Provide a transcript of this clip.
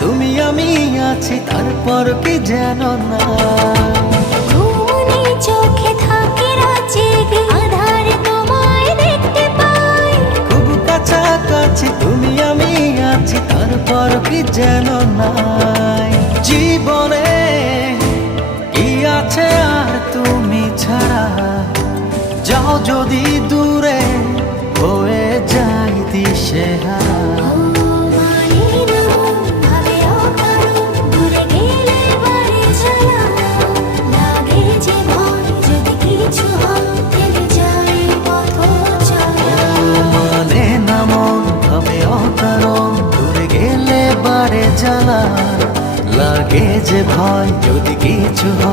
তুমি আমি আছি তারপর কি যেন না। ঘুমনি চোখে থাকে রাত জেগে, আধারে তোমায় দেখতে পাই। খুব কাছাকাছি তুমি আমি আছি তারপর কি যেন নাই। জীবনে কি আছে আর তুমি ছাড়া, যাও যদি দূরে হয়ে যাই দিশেহারা। মানে না মন ভাবে অকারণ, দূরে গেলে বারে জ্বালা লাগে যে ভয় যদি কিছু হয়।